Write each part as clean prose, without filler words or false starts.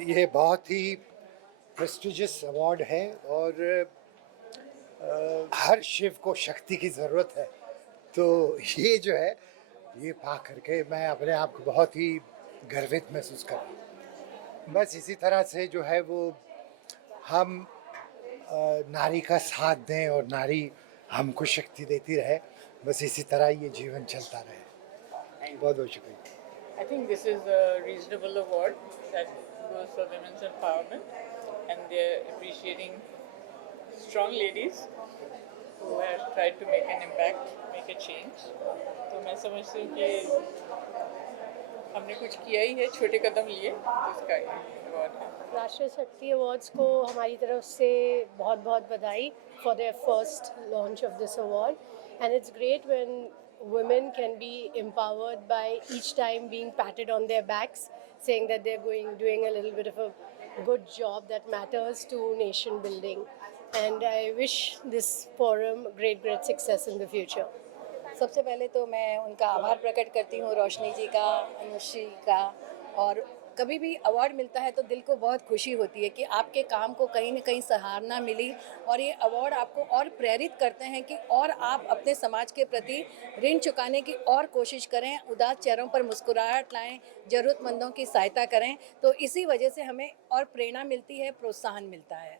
ये बहुत ही prestigious award है और हर शिव को शक्ति की ज़रूरत है। तो ये जो है, ये पा करके मैं अपने आप को बहुत ही गर्वित महसूस कर रहा हूँ। बस इसी तरह से जो है वो हम नारी का साथ दें और नारी हमको शक्ति देती रहे, बस इसी तरह ये जीवन चलता रहे। बहुत बहुत शुक्रिया। I think this is a reasonable award that goes for women's empowerment, and they're appreciating strong ladies who have tried to make an impact, make a change. तो मैं समझती हूँ कि हमने कुछ किया ही है, छोटे कदम लिए, तो इसका अवार्ड है। राष्ट्रीय शक्ति अवार्ड्स को हमारी तरफ से बहुत बहुत बधाई for their first launch of this award and it's great when women can be empowered by each time being patted on their backs, saying that they're doing a little bit of a good job that matters to nation building. And I wish this forum great success in the future. सबसे पहले तो मैं उनका आभार प्रकट करती हूँ, रोशनी जी का, अनुश्री का। और कभी भी अवार्ड मिलता है तो दिल को बहुत खुशी होती है कि आपके काम को कहीं ना कहीं सराहना मिली, और ये अवार्ड आपको और प्रेरित करते हैं कि और आप अपने समाज के प्रति ऋण चुकाने की और कोशिश करें, उदास चेहरों पर मुस्कुराहट लाएं, ज़रूरतमंदों की सहायता करें। तो इसी वजह से हमें और प्रेरणा मिलती है, प्रोत्साहन मिलता है।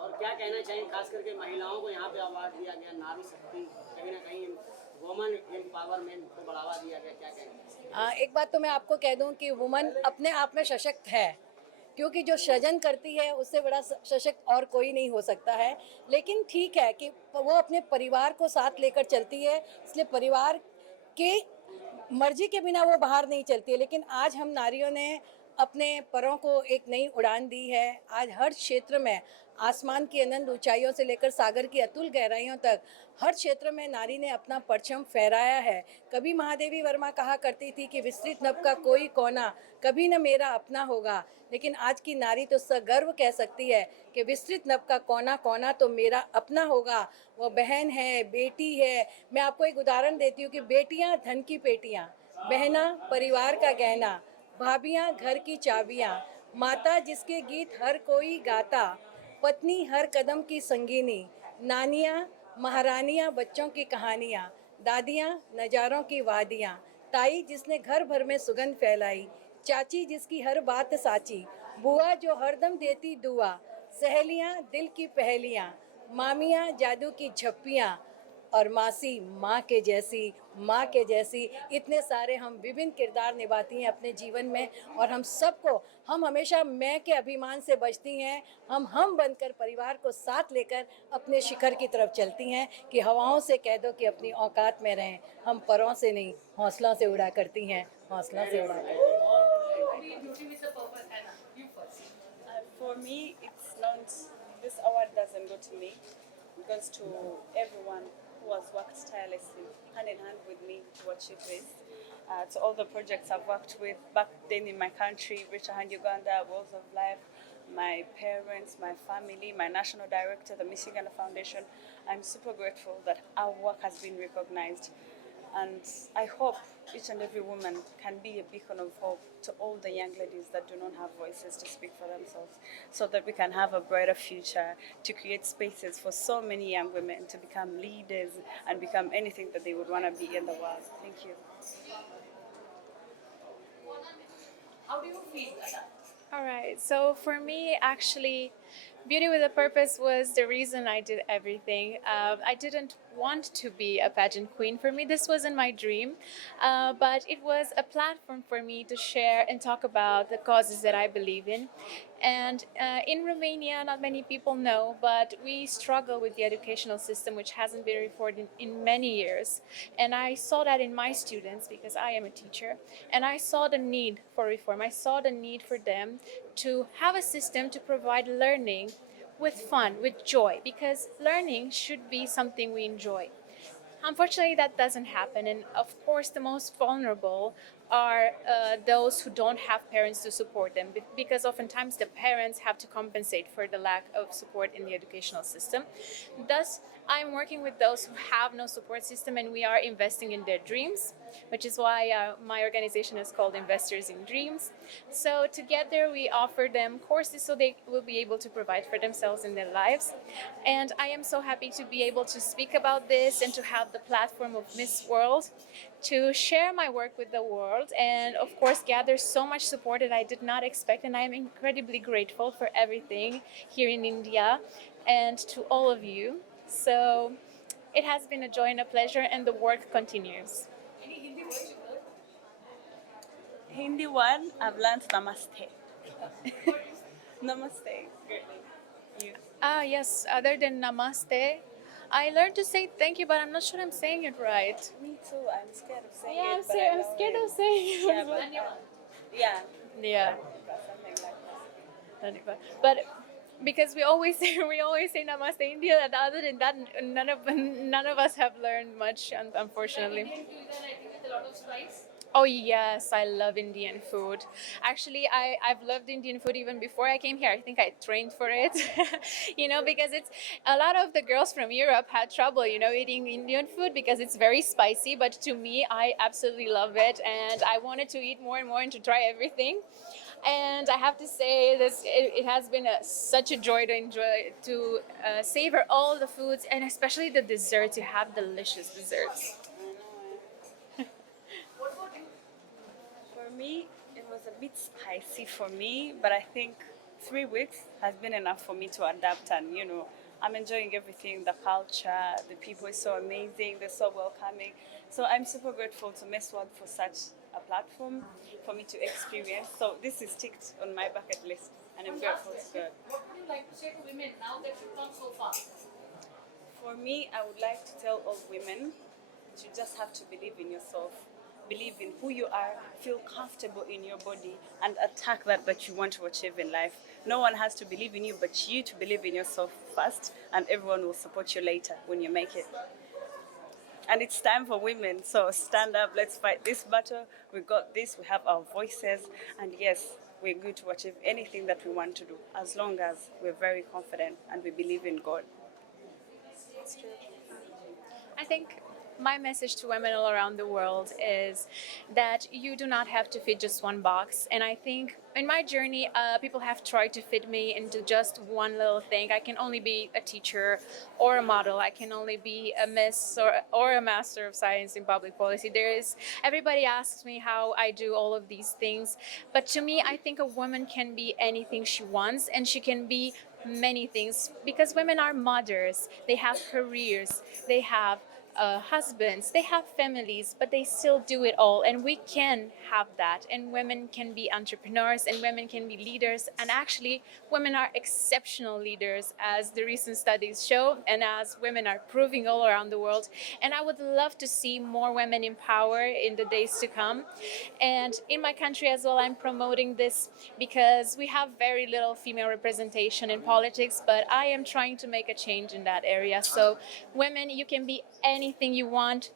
और क्या कहना चाहिए, खास करके महिलाओं को यहाँ पे अवार्ड दिया गया, नारी शक्ति, कहीं ना कहीं वुमन एम्पावरमेंट को बढ़ावा दिया गया, क्या कहेंगे? एक बात तो मैं आपको कह दूं कि वुमन अपने आप में सशक्त है, क्योंकि जो सृजन करती है उससे बड़ा सशक्त और कोई नहीं हो सकता है। लेकिन ठीक है कि वो अपने परिवार को साथ लेकर चलती है, इसलिए परिवार के मर्जी के बिना वो बाहर नहीं चलती है। लेकिन आज हम नारियों ने अपने परों को एक नई उड़ान दी है। आज हर क्षेत्र में, आसमान की अनंत ऊंचाइयों से लेकर सागर की अतुल गहराइयों तक, हर क्षेत्र में नारी ने अपना परचम फहराया है। कभी महादेवी वर्मा कहा करती थी कि विस्तृत नभ का कोई कोना कभी न मेरा अपना होगा, लेकिन आज की नारी तो सगर्व कह सकती है कि विस्तृत नभ का कोना कोना तो मेरा अपना होगा। वो बहन है, बेटी है। मैं आपको एक उदाहरण देती हूँ कि बेटियाँ धन की पेटियाँ, बहना परिवार का गहना, भाभियाँ घर की चाबियाँ, माता जिसके गीत हर कोई गाता, पत्नी हर कदम की संगीनी, नानियाँ महारानियाँ बच्चों की कहानियाँ, दादियाँ नज़ारों की वादियाँ, ताई जिसने घर भर में सुगंध फैलाई, चाची जिसकी हर बात साची, बुआ जो हरदम देती दुआ, सहेलियाँ दिल की पहेलियाँ, मामियाँ जादू की झप्पियाँ, और मासी माँ के जैसी, माँ के जैसी। इतने सारे हम विभिन्न किरदार निभाती हैं अपने जीवन में, और हम हमेशा मैं के अभिमान से बचती हैं। हम बनकर परिवार को साथ लेकर अपने शिखर की तरफ चलती हैं कि हवाओं से कह दो कि अपनी औकात में रहें, हम परों से नहीं हौसलों से उड़ा करती हैं, हौसलों से उड़ा करती हैं। For me, it's not, this award doesn't go to me. It goes to everyone who has worked tirelessly, hand in hand with me to achieve this. To all the projects I've worked with back then in my country, Richer Hand Uganda, Walls of Life, my parents, my family, my national director, the Miss Uganda Foundation. I'm super grateful that our work has been recognized. And I hope each and every woman can be a beacon of hope to all the young ladies that do not have voices to speak for themselves, so that we can have a brighter future, to create spaces for so many young women to become leaders and become anything that they would want to be in the world. Thank you. How do you feel, Ada? All right. So for me, actually, Beauty with a Purpose was the reason I did everything. I didn't want to be a pageant queen. For me, this wasn't my dream, but it was a platform for me to share and talk about the causes that I believe in. And in Romania, not many people know, but we struggle with the educational system, which hasn't been reformed in many years. And I saw that in my students, because I am a teacher, and I saw the need for reform. I saw the need for them to have a system to provide learning with fun, with joy, because learning should be something we enjoy. Unfortunately, that doesn't happen, and of course, the most vulnerable are those who don't have parents to support them, because oftentimes the parents have to compensate for the lack of support in the educational system. Thus, I'm working with those who have no support system, and we are investing in their dreams, which is why my organization is called Investors in Dreams. So together we offer them courses so they will be able to provide for themselves in their lives. And I am so happy to be able to speak about this and to have the platform of Miss World to share my work with the world, and of course gather so much support that I did not expect. And I am incredibly grateful for everything here in India and to all of you. So it has been a joy and a pleasure, and the work continues. Hindi word, I've learned namaste. Namaste. You. Ah, yes, other than namaste, I learned to say thank you, but I'm not sure I'm saying it right. Me too. I'm scared of saying Yeah, it. but I I'm know scared it. of saying it. Yeah, but, yeah, Yeah, something like that. but because we always say namaste India, and other than that, none of us have learned much, unfortunately. Oh yes, I love Indian food. Actually, I've loved Indian food even before I came here. I think I trained for it, because it's a lot of the girls from Europe had trouble, eating Indian food because it's very spicy. But to me, I absolutely love it, and I wanted to eat more and more and to try everything. And I have to say, it has been such a joy to savor all the foods, and especially the desserts. You have delicious desserts. For me, it was a bit spicy for me, but I think 3 weeks has been enough for me to adapt. And I'm enjoying everything. The culture, the people is so amazing. They're so welcoming. So I'm super grateful to Miss World for such a platform for me to experience. So this is ticked on my bucket list, and I'm grateful to God. What would you like to say to women now that you've come so far? For me, I would like to tell all women that you just have to believe in yourself, believe in who you are, feel comfortable in your body, and attack that you want to achieve in life. No one has to believe in you but you to believe in yourself first, and everyone will support you later when you make it. And it's time for women, so stand up, let's fight this battle. We got this, we have our voices, and yes, we're going to achieve anything that we want to do as long as we're very confident and we believe in God. I think my message to women all around the world is that you do not have to fit just one box. And I think in my journey, people have tried to fit me into just one little thing. I can only be a teacher or a model. I can only be a miss or a master of science in public policy. Everybody asks me how I do all of these things. But to me, I think a woman can be anything she wants, and she can be many things, because women are mothers. They have careers. They have husbands, they have families, but they still do it all. And we can have that. And women can be entrepreneurs, and women can be leaders. And actually, women are exceptional leaders, as the recent studies show, and as women are proving all around the world. And I would love to see more women in power in the days to come. And in my country as well, I'm promoting this because we have very little female representation in politics, but I am trying to make a change in that area. So women, you can be anything you want.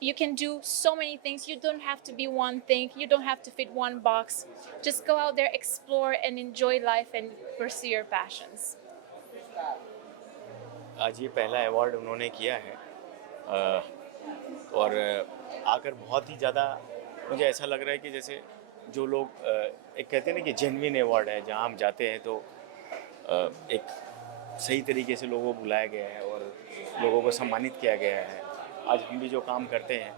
You can do so many things. You don't have to be one thing. You don't have to fit one box. Just go out there, explore, and enjoy life and pursue your passions. आज ये पहला अवार्ड उन्होंने किया है और आकर बहुत ही ज़्यादा मुझे ऐसा लग रहा है कि जैसे जो लोग एक कहते हैं ना कि जेन्युइन अवार्ड है, जहाँ हम जाते हैं तो एक सही तरीके से लोगों को बुलाया गया है और लोगों को सम्मानित किया गया है। आज हम भी जो काम करते हैं,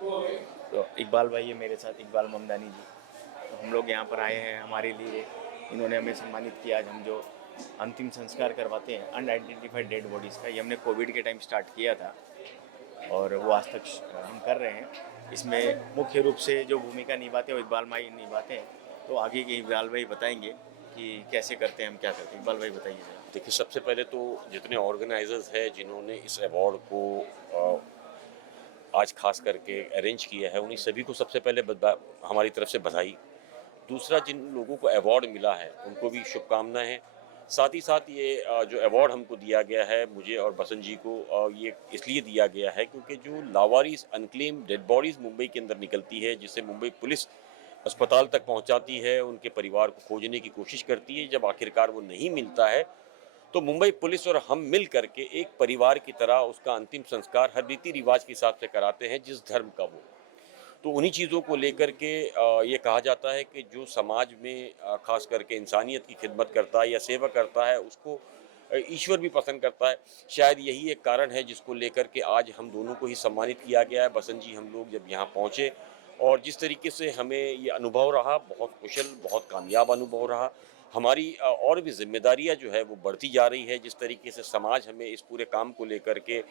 तो इकबाल भाई है मेरे साथ, इकबाल ममदानी जी, तो हम लोग यहाँ पर आए हैं हमारे लिए, इन्होंने हमें सम्मानित किया। आज हम जो अंतिम संस्कार करवाते हैं अनआइडेंटिफाइड डेड बॉडीज़ का, ये हमने कोविड के टाइम स्टार्ट किया था और वो आज तक हम कर रहे हैं। इसमें मुख्य रूप से जो भूमिका निभाते हैं वो इकबाल भाई निभाते हैं, तो आगे के इकबाल भाई बताएंगे कि कैसे करते हैं, हम क्या करते हैं। इकबाल भाई बताइए। देखिए, सबसे पहले तो जितने ऑर्गेनाइजर्स हैं जिन्होंने इस अवार्ड को आज खास करके अरेंज किया है, उन्हीं सभी को सबसे पहले हमारी तरफ से बधाई। दूसरा, जिन लोगों को अवार्ड मिला है उनको भी शुभकामनाएं हैं। साथ ही साथ ये जो अवार्ड हमको दिया गया है मुझे और बसंत जी को, ये इसलिए दिया गया है क्योंकि जो लावारिस अनक्लेम डेड बॉडीज़ मुंबई के अंदर निकलती है, जिसे मुंबई पुलिस अस्पताल तक पहुंचाती है, उनके परिवार को खोजने की कोशिश करती है, जब आखिरकार वो नहीं मिलता है तो मुंबई पुलिस और हम मिल करके एक परिवार की तरह उसका अंतिम संस्कार हर रीति रिवाज के हिसाब से कराते हैं, जिस धर्म का वो। तो उन्हीं चीज़ों को लेकर के ये कहा जाता है कि जो समाज में खास करके इंसानियत की खिदमत करता है या सेवा करता है, उसको ईश्वर भी पसंद करता है। शायद यही एक कारण है जिसको लेकर के आज हम दोनों को ही सम्मानित किया गया है। बसंत जी हम लोग जब यहाँ पहुँचे और जिस तरीके से हमें ये अनुभव रहा, बहुत कुशल, बहुत कामयाब अनुभव रहा। हमारी और भी जिम्मेदारियाँ जो है वो बढ़ती जा रही है। जिस तरीके से समाज हमें इस पूरे काम को लेकर के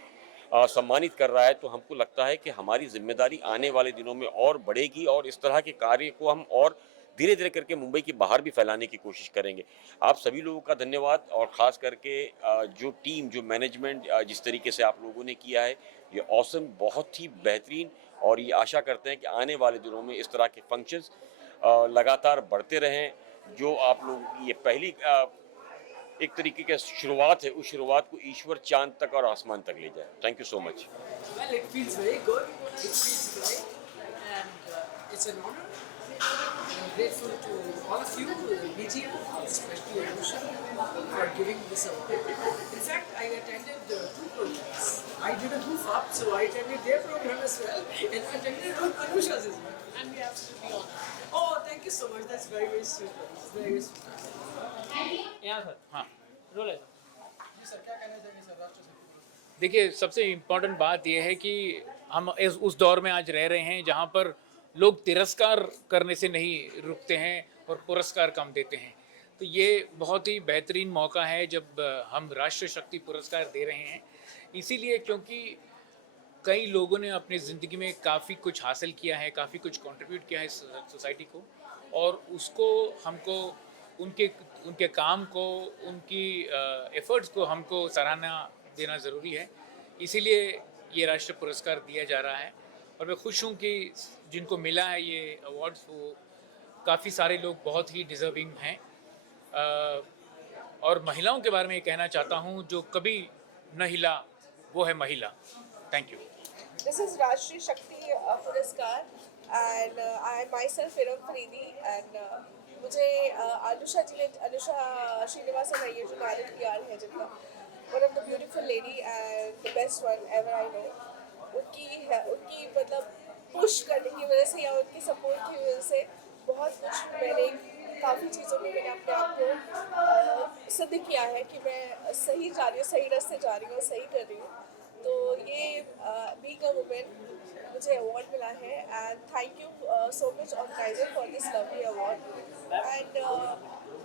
सम्मानित कर रहा है, तो हमको लगता है कि हमारी जिम्मेदारी आने वाले दिनों में और बढ़ेगी और इस तरह के कार्य को हम और धीरे धीरे करके मुंबई के बाहर भी फैलाने की कोशिश करेंगे। आप सभी लोगों का धन्यवाद और ख़ास करके जो टीम, जो मैनेजमेंट जिस तरीके से आप लोगों ने किया है, ये ऑसम, बहुत ही बेहतरीन। और ये आशा करते हैं कि आने वाले दिनों में इस तरह के फंक्शंस लगातार बढ़ते रहें। जो आप लोगों की ये पहली एक तरीके की शुरुआत है, उस शुरुआत को ईश्वर चांद तक और आसमान तक ले जाए। Thank you so much. Well, it feels very good. It feels great, and it's an honor. I'm grateful to all of you, media, especially Anusha, for giving this award. In fact, I attended 2 programs. I did a goof up, so I attended their program as well, and I attended Anusha's as well. And we absolutely honored. Oh, thank you so much. That's very, very sweet. It's very, very sweet. यहाँ सर, हाँ रोल है सर। जी सर, क्या कहना चाहेंगे सर राष्ट्र शक्ति? देखिए, सबसे इम्पोर्टेंट बात यह है कि हम उस दौर में आज रह रहे हैं जहाँ पर लोग तिरस्कार करने से नहीं रुकते हैं और पुरस्कार कम देते हैं। तो ये बहुत ही बेहतरीन मौका है जब हम राष्ट्र शक्ति पुरस्कार दे रहे हैं, इसीलिए क्योंकि कई लोगों ने अपनी ज़िंदगी में काफ़ी कुछ हासिल किया है, काफ़ी कुछ कंट्रीब्यूट किया है सोसाइटी को, और उसको हमको उनके काम को, उनकी एफर्ट्स को हमको सराहना देना ज़रूरी है। इसीलिए ये राष्ट्रीय पुरस्कार दिया जा रहा है और मैं खुश हूँ कि जिनको मिला है ये अवार्ड्स, वो काफ़ी सारे लोग बहुत ही डिज़र्विंग हैं। और महिलाओं के बारे में ये कहना चाहता हूँ, जो कभी न हिला वो है महिला। Thank you. This is Rashtriya Shakti Puraskar, and I am myself Iram Faridi, and मुझे अनुषा श्रीनिवासन है, ये जो नारद PR है जिनका, one of the beautiful lady and the best one ever I know, उनकी मतलब पुश करने की वजह से या उनकी सपोर्ट की वजह से बहुत कुछ मैंने काफ़ी चीज़ों में मैंने अपने आप को सिद्ध किया है कि मैं सही जा रही हूँ, सही रास्ते जा रही हूँ, सही कर रही हूँ। तो ये बीइंग अ वुमेन मुझे अवार्ड मिला है, and thank you so much organiser for this lovely award. And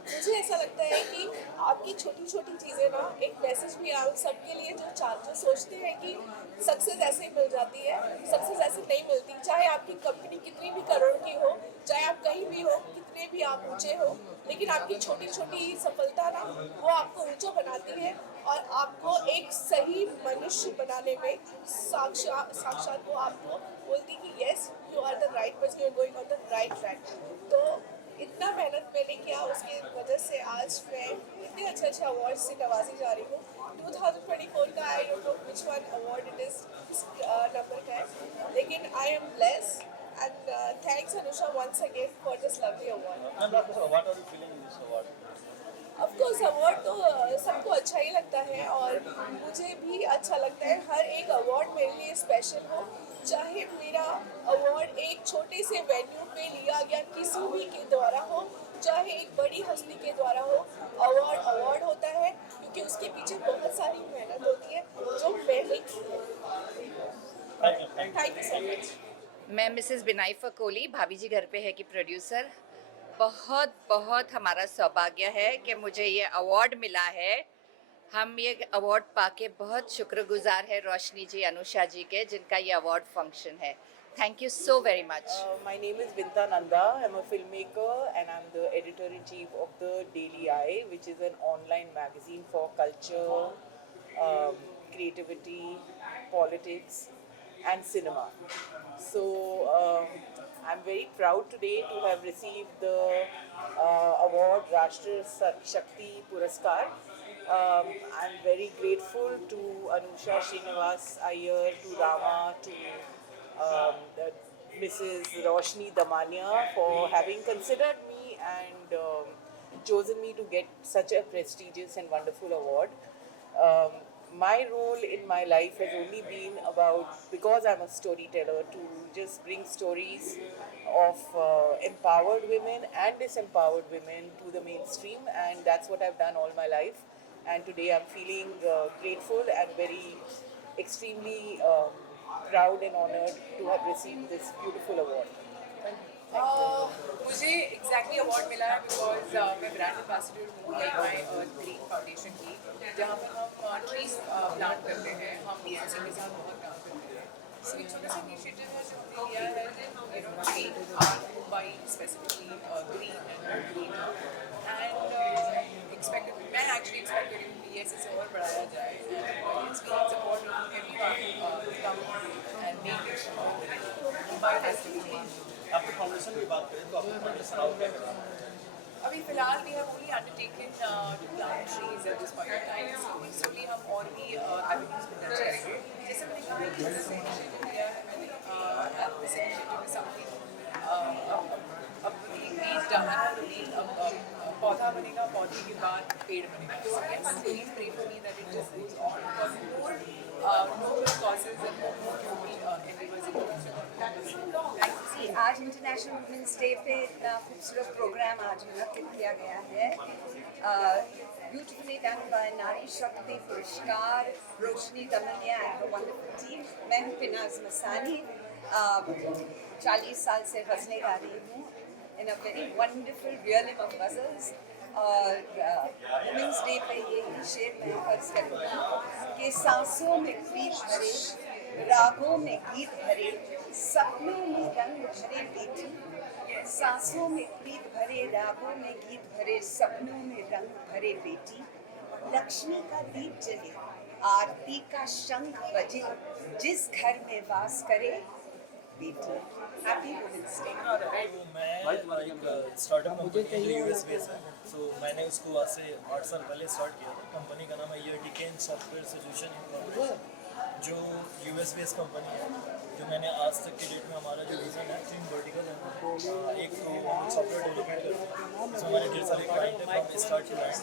मुझे ऐसा लगता है कि आपकी छोटी छोटी चीज़ें ना एक मैसेज भी आप सबके लिए जो सोचते हैं कि सक्सेस ऐसे ही मिल जाती है, सक्सेस ऐसे नहीं मिलती। चाहे आपकी कंपनी कितनी भी करोड़ की हो, चाहे आप कहीं भी हो, कितने भी आप ऊँचे हो, लेकिन आपकी छोटी छोटी सफलता ना वो आपको ऊँचा बनाती है और आपको एक सही मनुष्य बनाने में साक्षात वो आपको बोलती कि yes you are the right person, you are going on the right track. तो इतना मेहनत मैंने किया, उसकी वजह से आज मैं इतने अच्छे अच्छे अवार्ड से नवाजी जा रही हूँ। 2024 का I don't know which one award it is, किस नंबर का है, लेकिन I am blessed and thanks Anusha once अगेन for this lovely award. Of course award तो सबको अच्छा ही लगता है और मुझे भी अच्छा लगता है। हर एक अवार्ड मेरे लिए स्पेशल हो, चाहे मेरा अवार्ड एक छोटे से वेन्यू पे लिया गया किसी भी के द्वारा हो, चाहे एक बड़ी हस्ती के द्वारा हो, अवार्ड होता है क्योंकि उसके पीछे बहुत सारी मेहनत होती है जो मैं नहीं की। Thank you so much. मैं मिसेस बिनाई फकोली, भाभी जी घर पे है की प्रोड्यूसर। बहुत बहुत हमारा सौभाग्य है कि मुझे ये अवार्ड मिला है। हम ये अवार्ड पाके बहुत शुक्रगुजार है रोशनी जी, अनुषा जी के, जिनका ये अवार्ड फंक्शन है। Thank you so very much. My name is Vinta Nanda. I'm a filmmaker and I'm the editor-in-chief of the Daily Eye, which is an online magazine for culture, creativity, politics and cinema. So I'm very proud today to have received the award Rashtriya Shakti Puraskar. I'm very grateful to Anusha Srinivas Iyer, to Rama, to Mrs. Roshni Damania for having considered me and chosen me to get such a prestigious and wonderful award. My role in my life has only been about, because I'm a storyteller, to just bring stories of empowered women and disempowered women to the mainstream, and that's what I've done all my life. And today I'm feeling grateful and very extremely proud and honored to have received this beautiful award. मुझे exactly award मिला है बिकॉज मैं brand ambassador हूँ like my earth green foundation की, जहाँ पर हम trees plant करते हैं, हम बीएमसी के साथ बहुत काम करते हैं. सो एक छोटा सा इनिशिएटिव है जो हमने लिया है, paint Mumbai specifically green and green, and expect मैं एक्चुअली एक्सपेक्ट करी हूँ कि इसे और बढ़ाया जाए, and it's been support everyone come and make it Mumbai festival. आपके फाउंडेशन की बात करें तो आपका फाउंडेशन आउट है अभी फिलहाल we have only undertaken to plant trees at this point of time, so slowly हम और भी एवेन्यूज में करते रहेंगे. जैसे मैंने कहा कि दिस इनिशिएटिव लिया है मैंने, and this initiative is something अब बीज डालना अब पौधा बनेगा, पौधे के बाद पेड़ बनेगा. So yes, please pray for me that it just goes on because more noble causes and more noble endeavours in the future. आज इंटरनेशनल वुमेंस डे पे इतना खूबसूरत प्रोग्राम आज मुनक्किद किया गया है. ब्यूटिफुली डन बाय नारी शक्ति पुरस्कार, रोशनी दमनिया एंड वंडरफुल टीम. मैं हूँ पिनाज मसानी, 40 साल से गज़लें गा रही हूँ in a very wonderful realm of ghazals. और वुमेंस डे पे यही शेर मैं अर्ज करूँगी कि सांसों में प्रीत भरे, रागों में गीत भरे, सपनों में रंग भरे बेटी. सांसों में प्रीत भरे, रागों में गीत भरे, सपनों में रंग भरे बेटी. लक्ष्मी का दीप जले, आरती का शंख बजे, जिस घर में वास करे बेटी. Happy women's day. मैं एक स्टार्टअप कंपनी जो यूएस बेस है, सो मैंने उसको आज से 8 साल पहले स्टार्ट किया था. कंपनी का नाम है ईयरटिकेन सॉफ्टवेयर सोल्यूशन इंकॉर्पोरेशन, जो यूएस बेस कंपनी है. जो मैंने आज तक के डेट में हमारा जो विज़न है 3 वर्टिकल है. एक तो हम सॉफ्टवेयर डेवलपमेंट करते हैं, इसमें हमारे ढेर सारे क्लाइंट हैं फ्रॉम स्टार्ट टू एंड.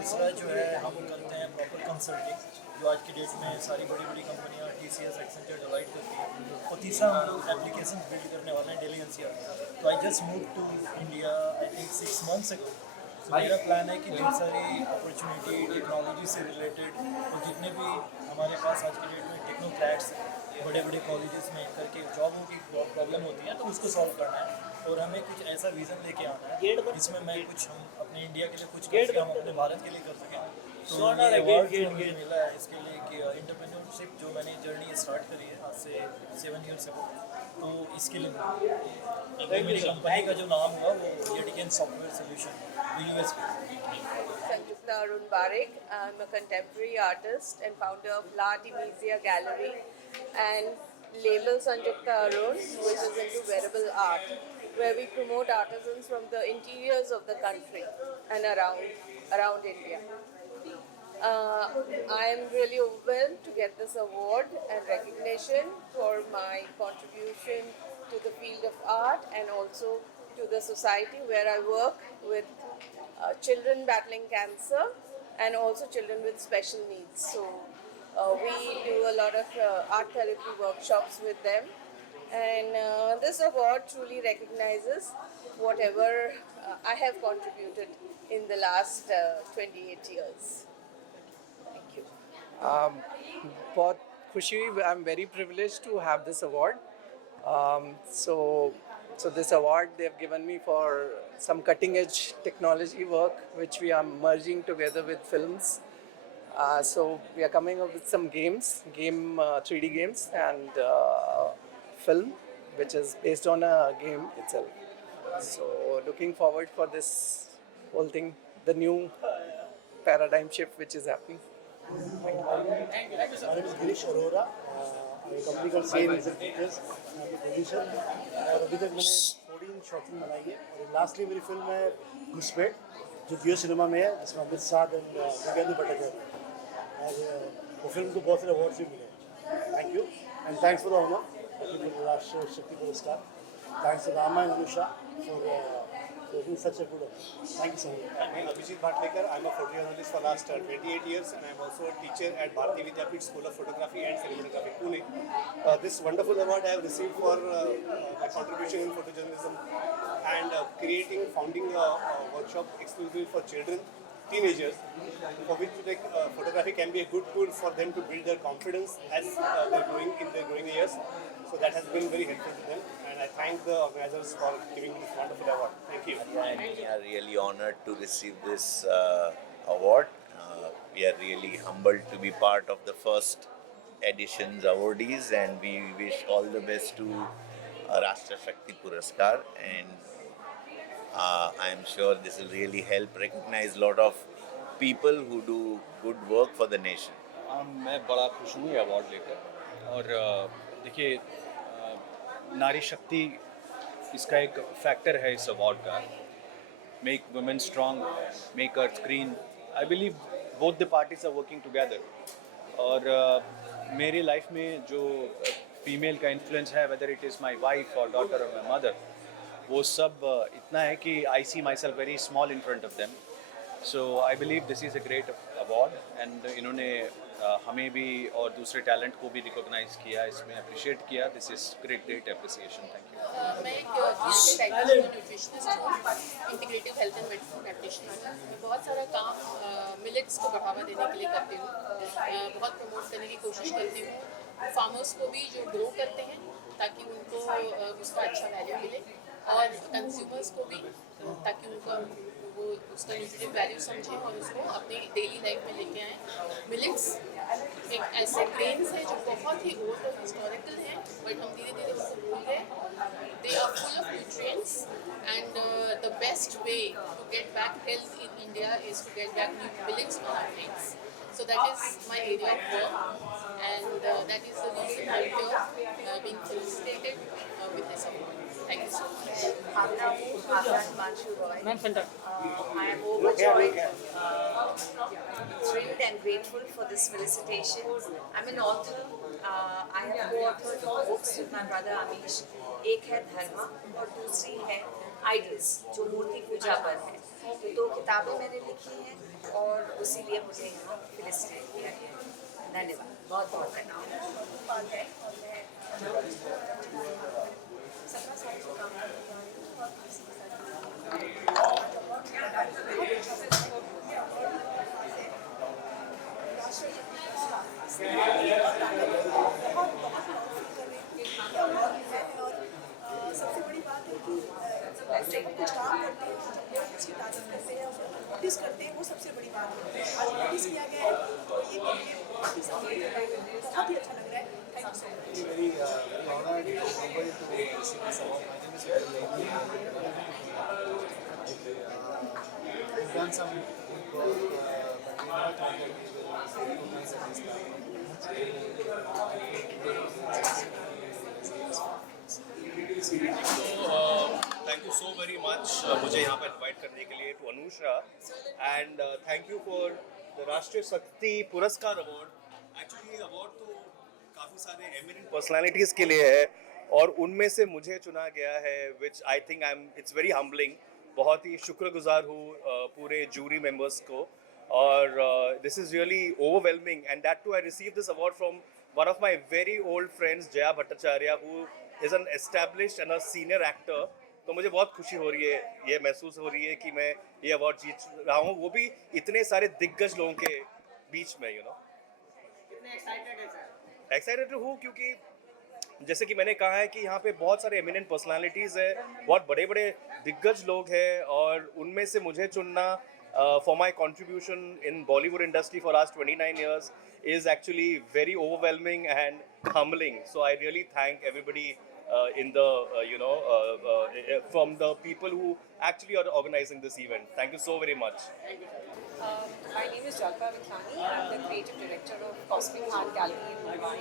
दूसरा जो है हम करते हैं प्रॉपर कंसल्टिंग, जो आज की डेट में सारी बड़ी बड़ी कंपनियाँ TCS, एक्सेंचर, डिलाइट करती हैं. और तीसरा हम लोग एप्लीकेशन बिल्ड करने वाले हैं डेली एनसीआर. तो I just move to India I think 6 months ago. तो मेरा प्लान है कि ढेर सारी अपॉर्चुनिटी टेक्नोलॉजी से रिलेटेड और जितने भी हमारे पास आज की डेट में टेक्नोक्रेट्स बड़े बड़े कॉलेजेस में करके जॉबों की प्रॉब्लम होती है, तो उसको सॉल्व करना है. और हमें कुछ ऐसा विज़न लेके आना है जिसमें मैं कुछ हम अपने इंडिया के लिए कुछ कर हम अपने भारत के लिए कर सकें. तो ये अवार्ड जो मुझे मिला है इसके लिए कि एंटरप्रेन्योरशिप जो मैंने जर्नी स्टार्ट करी है आज से 7 years ago, तो इसके लिए मेरी कंपनी का जो नाम हुआ वो ईयरटिकेन software solution US. Sanjukta Arun Barik. I'm a contemporary artist and founder of La Demesia Gallery and label Sanjukta Arun, which is into wearable art, where we promote artisans from the interiors of the country and around India. I am really overwhelmed to get this award and recognition for my contribution to the field of art and also to the society where I work with children battling cancer and also children with special needs. So we do a lot of art therapy workshops with them, and this award truly recognizes whatever I have contributed in the last 28 years. Thank you. बहुत खुशी, I'm very privileged to have this award. So this award they have given me for some cutting edge technology work which we are merging together with films. So we are coming up with some games, 3D games and film which is based on a game itself. So looking forward for this whole thing, the new paradigm shift which is happening. My name is Girish Arora. Company का same as pictures producer, और अभी तक मैंने 14 short film बनाई है, और लास्टली मेरी फिल्म है घुसपैठ जो जियो सिनेमा में है, जिसमें अमित साध एंड दिव्यांजू भट्टाचार्य, और वो फिल्म को बहुत सारे अवार्ड्स भी मिले। Thank you and thanks for the honour, Rashtriya Shakti पुरस्कार। Thanks to Rama and Anusha for doing such a good work. Thank you so much. I'm Abhijit Bhatlekar. I'm a photojournalist for last 28 years, and I'm also a teacher at Bharati Vidyapit School of Photography and Cinematography, Pune. This wonderful award I have received for my contribution in photojournalism and founding a workshop exclusively for children, teenagers, for which photography can be a good tool for them to build their confidence as they're growing in their growing years. So that has been very helpful to them, and I thank the organizers for giving me this wonderful award. Thank you. And we are really honored to receive this award. We are really humbled to be part of the first edition's awardees, and we wish all the best to Rashtra Shakti Puraskar, and I am sure this will really help recognize a lot of people who do good work for the nation. मैं बड़ा खुश हूँ ये अवार्ड लेकर, और देखिए नारी शक्ति इसका एक फैक्टर है इस अवार्ड का। Make women strong, make earth green. I believe both the parties are working together, और मेरी लाइफ में जो फीमेल का इन्फ्लुएंस है, whether it is my wife or daughter or my mother, वो सब इतना है कि I see my self very small in front of them. So I believe this is a great award, and इन्होंने हमें भी और दूसरे टैलेंट को भी रिकॉग्नाइज किया, इसमें अप्रिशिएट किया। This is great appreciation. Thank you. मैं एक न्यूट्रिशनिस्ट हूँ, integrative health and medicine practitioner हूँ। मैं बहुत सारा काम मिलेट्स को बढ़ावा देने के लिए करती हूँ, बहुत प्रमोट करने की कोशिश करती हूँ। फार्मर्स को भी जो ग्रो करते हैं ताकि उनको उसका अच्छा वैल्यू मिले, और कंज्यूमर्स को भी ताकि उनको वो उसका न्यूट्रिटिव वैल्यू समझें और उसको अपनी डेली लाइफ में लेके आएँ। मिलेट्स एक ऐसे ग्रेन्स हैं जो बहुत ही ओल्ड और हिस्टोरिकल हैं, बट हम धीरे धीरे उसको भूल गए। They are full of nutrients, and the best way to get back health in India is to get back millets on our plates. So that is my area of work, and that is the reason I'm here being felicitated with this award. Thank you so much. I am overjoyed, thrilled and grateful for this felicitation. I'm an author. I have co-authored two books with my brother Amish. एक है धर्मा और दूसरी है आइडल्स, जो मूर्ति पूजा पर है। तो दो किताबें मैंने लिखी हैं, और उसी लिए मुझे यहाँ फेलिसिटेट किया गया। धन्यवाद, बहुत बहुत धन्यवाद। सबसे बड़ी बात है कि जब हम कुछ काम करते हैं, जब लोग उसकी तारीफ करते हैं, उसको नोटिस करते हैं, वो सबसे बड़ी बात है। आज नोटिस किया गया है, तो ये बहुत ही अच्छा लग रहा है। Thank you so much. Very honored to Mumbai to receive this award. My name is Abhijit. We've done some good work, but we never thought that we will recognize at this time. Thank you so very much मुझे यहाँ पर इनवाइट करने के लिए, to Anusha, and thank you for the Rashtriya Shakti पुरस्कार award. Actually award तो काफ़ी सारे एमिनेंट पर्सनालिटीज़ के लिए है, और उनमें से मुझे चुना गया है, which I think it's very humbling. बहुत ही शुक्रगुजार हूँ पूरे जूरी मेंबर्स को, और this is really overwhelming, and that too I receive this award from one of my very old friends Jaya Bhattacharya, who is an established and a senior actor. तो मुझे बहुत खुशी हो रही है, ये महसूस हो रही है कि मैं ये अवार्ड जीत रहा हूँ, वो भी इतने सारे दिग्गज लोगों के बीच में, यू नो। कितने एक्साइटेड है सर? एक्साइटेड हूँ क्योंकि जैसे कि मैंने कहा है कि यहाँ पे बहुत सारे एमिनेंट पर्सनालिटीज़ है, बहुत बड़े बड़े दिग्गज लोग हैं, और उनमें से मुझे चुनना for my contribution in Bollywood industry for last 29 years is actually very overwhelming and humbling. So I really thank everybody in the from the people who actually are organizing this event. Thank you so very much. My name is Jalpa Vikhani. I'm the creative director of Cosmic Art Gallery in Mumbai.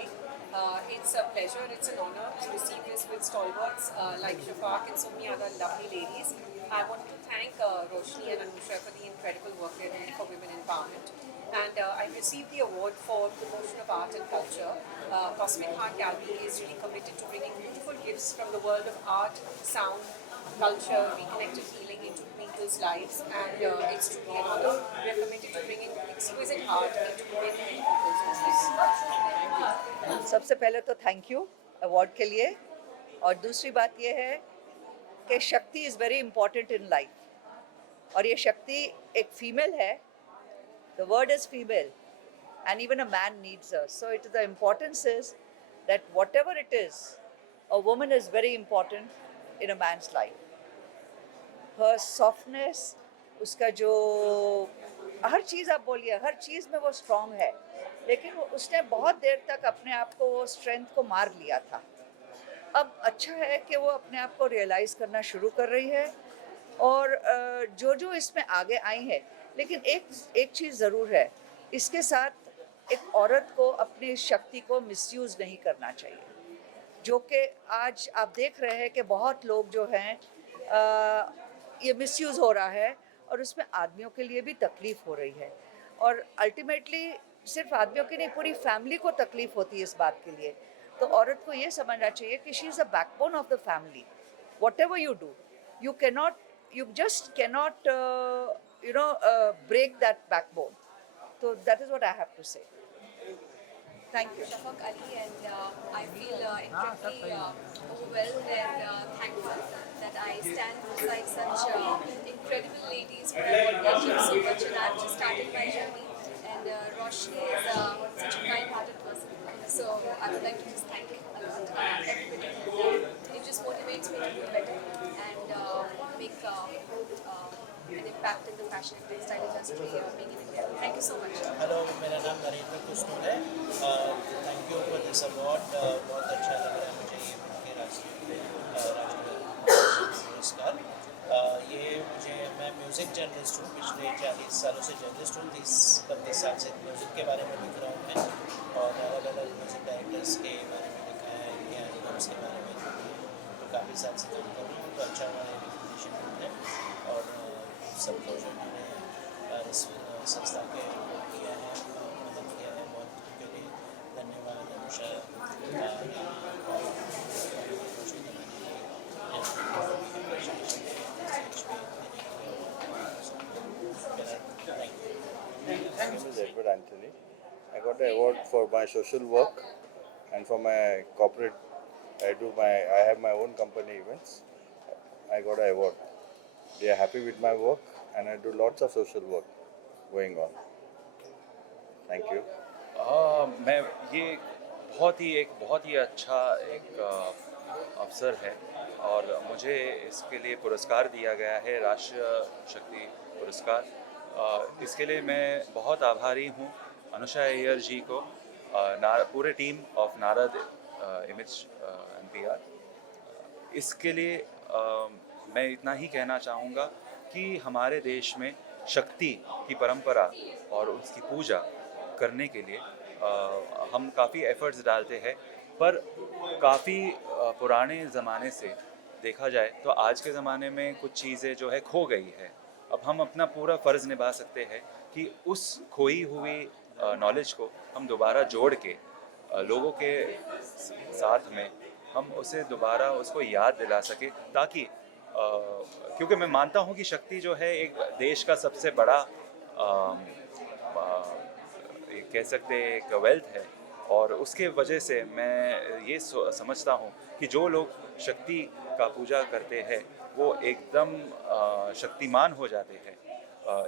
It's a pleasure, it's an honor to receive this with stalwarts like Shafaq and so many other lovely ladies. I want to thank Roshni and Anusha for the incredible work they're doing for women empowerment. And I received the award for promotion of art and culture. Cosmic Heart Gallery is really committed to bringing beautiful gifts from the world of art, sound, culture, reconnected healing into people's lives. And it's truly an honor. We are committed to bringing exquisite art into many people's lives. सबसे पहले तो thank you award के लिए, और दूसरी बात ये है कि शक्ति is very important in life, और ये शक्ति एक फीमेल है. The word is female and even a man needs her. So the importance is that whatever it is, a woman is very important in a man's life. Her softness, उसका जो हर चीज़ आप बोलिए, हर चीज़ में वो स्ट्रॉन्ग है, लेकिन उसने बहुत देर तक अपने आप को वो स्ट्रेंथ को मार लिया था. अब अच्छा है कि वो अपने आप को रियलाइज़ करना शुरू कर रही है, और जो इसमें आगे आई है. लेकिन एक चीज़ ज़रूर है, इसके साथ एक औरत को अपनी शक्ति को मिसयूज़ नहीं करना चाहिए, जो कि आज आप देख रहे हैं कि बहुत लोग जो हैं ये मिसयूज़ हो रहा है, और उसमें आदमियों के लिए भी तकलीफ़ हो रही है, और अल्टीमेटली सिर्फ आदमियों की नहीं, पूरी फैमिली को तकलीफ़ होती है इस बात के लिए. तो औरत को ये समझना चाहिए कि she is a backbone of the family. What ever you do, you just cannot break that backbone. So that is what I have to say. Thank you. Shafaq Ali, and I feel incredibly overwhelmed and thankful that I stand beside such incredible ladies who have worked so much, and I've just started my journey. And Roshni is such a kind-hearted person, so I would like to just thank everybody. It just motivates me to do better and make an impact in the fashion and textile industry being in India. Thank you so much. Hello, मेरा नाम नरेंद्र कुष्टूल है. Thank you for this award. बहुत अच्छा लग रहा है मुझे ये के राष्ट्रीय पुरस्कार. मैं म्यूज़िक जर्नलिस्ट हूँ, पिछले 40 सालों से जर्नलिस्ट हूँ. 30-32 साल से म्यूज़िक के बारे में लिख रहा हूँ मैं, और अलग अलग म्यूज़िक डायरेक्टर्स के बारे में लिखा है, या एल्बम्स के बारे में, तो काफ़ी साल से काम कर रहा हूँ. तो अच्छा हुआ है रिकग्निशन है, और सबको जो मैंने इस संस्था के किया है, मदद किया है, बहुत के लिए धन्यवाद. Anusha This is Edward Anthony. I got the award for my social work, and for my corporate, I have my own company events. I got an award. They are happy with my work, and I do lots of social work going on. Thank you. मैं ये बहुत ही अच्छा एक अवसर है, और मुझे इसके लिए पुरस्कार दिया गया है, राष्ट्रीय शक्ति पुरस्कार. इसके लिए मैं बहुत आभारी हूँ अनुषा अय्यर जी को, पूरे team of Narad image and PR. इसके लिए मैं इतना ही कहना चाहूँगा कि हमारे देश में शक्ति की परंपरा और उसकी पूजा करने के लिए हम काफ़ी एफर्ट्स डालते हैं, पर काफ़ी पुराने ज़माने से देखा जाए तो आज के ज़माने में कुछ चीज़ें जो है खो गई है. अब हम अपना पूरा फ़र्ज़ निभा सकते हैं कि उस खोई हुई नॉलेज को हम दोबारा जोड़ के लोगों के साथ में हम उसे दोबारा उसको याद दिला सके, ताकि क्योंकि मैं मानता हूँ कि शक्ति जो है एक देश का सबसे बड़ा कह सकते हैं एक वेल्थ है, और उसके वजह से मैं ये समझता हूँ कि जो लोग शक्ति का पूजा करते हैं वो एकदम शक्तिमान हो जाते हैं.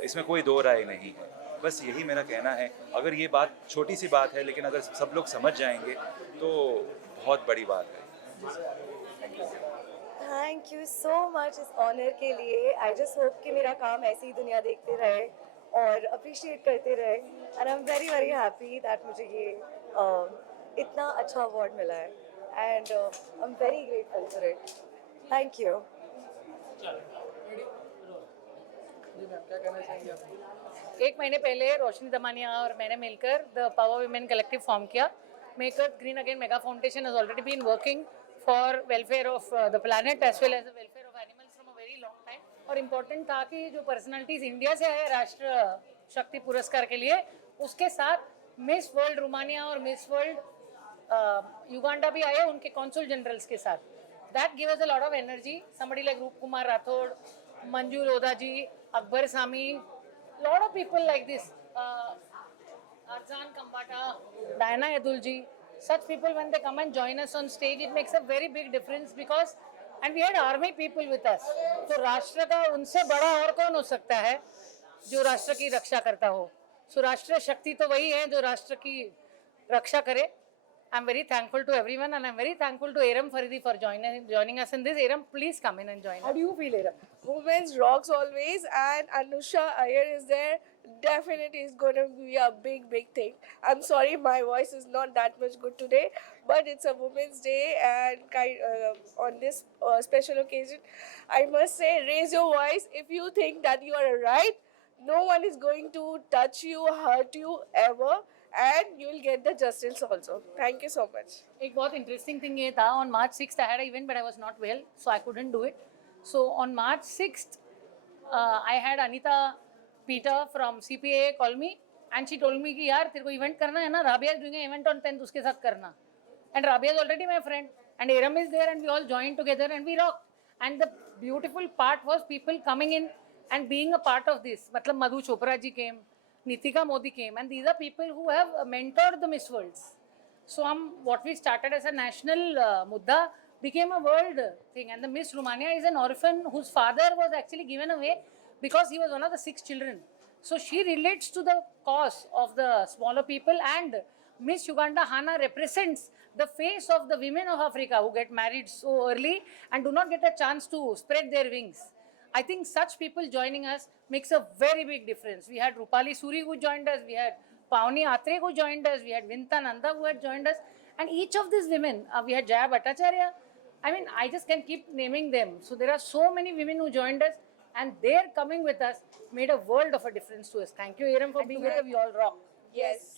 इसमें कोई दो राय नहीं है. बस यही मेरा कहना है. अगर ये बात छोटी सी बात है, लेकिन अगर सब लोग समझ जाएंगे तो बहुत बड़ी बात है. थैंक यू सो मच इस ऑनर के लिए. आई जस्ट होप कि मेरा काम ऐसे ही दुनिया देखते रहे और अप्रिशिएट करते रहे, and I am very very happy that मुझे ये इतना अच्छा अवार्ड मिला है, and I am very grateful for it. Thank you. एक महीने पहले रोशनी दमानिया और मैंने मिलकर the power women collective form किया, Make Earth Green Again Mega Foundation has already been working for welfare of the planet as well as the welfare of animals from a very long time. और इम्पोर्टेंट था कि जो personalities India से आए राष्ट्र शक्ति पुरस्कार के लिए, उसके साथ मिस वर्ल्ड रोमानिया और मिस वर्ल्ड युगांडा भी आए उनके कॉन्सुल जनरल्स के साथ. That gave us a lot of energy. Somebody like Roop Kumar Rathod, Manju Lodha ji, Akbar Sami, lot of people like this. Arzan Kambata, Diana Edul ji. Such people, when they come and join us on stage, it makes a very big difference because, and we had army people with us. तो राष्ट्र का उनसे बड़ा और कौन हो सकता है जो राष्ट्र की रक्षा करता हो. So राष्ट्र शक्ति तो वही है जो राष्ट्र की रक्षा करे. I'm very thankful to everyone and I'm very thankful to Eram Faridi for joining us in this. Eram, please come in and join us. How do you feel, Eram? Women's rocks always, and Anusha Iyer is there. Definitely is going to be a big, big thing. I'm sorry, my voice is not that much good today, but it's a Women's Day, and on this special occasion, I must say, raise your voice if you think that you are right. No one is going to touch you, hurt you ever. And you will get the justice also. Thank you so much. एक बहुत interesting thing ये था, on March 6th I had an event but I was not well, so I couldn't do it. So on March 6th, I had Anita Peter from CPA call me and she told me कि यार तेरे को event करना है ना, Rabia is doing an event on 10th, उसके साथ करना. And Rabia is already my friend and Eram is there and we all joined together and we rocked. And the beautiful part was people coming in and being a part of this. मतलब Madhu Chopra ji came. Nitika Modi came, and these are people who have mentored the Miss Worlds. So what we started as a national mudda became a world thing. And the Miss Romania is an orphan whose father was actually given away because he was one of the 6 children. So she relates to the cause of the smaller people, and Miss Uganda Hana represents the face of the women of Africa who get married so early and do not get a chance to spread their wings. I think such people joining us makes a very big difference. We had Rupali Suri who joined us, we had Pauni Atre who joined us, we had Vinta Nanda who had joined us, and each of these women, we had Jaya Bhattacharya. I mean, I just can keep naming them. So there are so many women who joined us, and their coming with us made a world of a difference to us. Thank you, Eram, for being here. We all rock. Yes.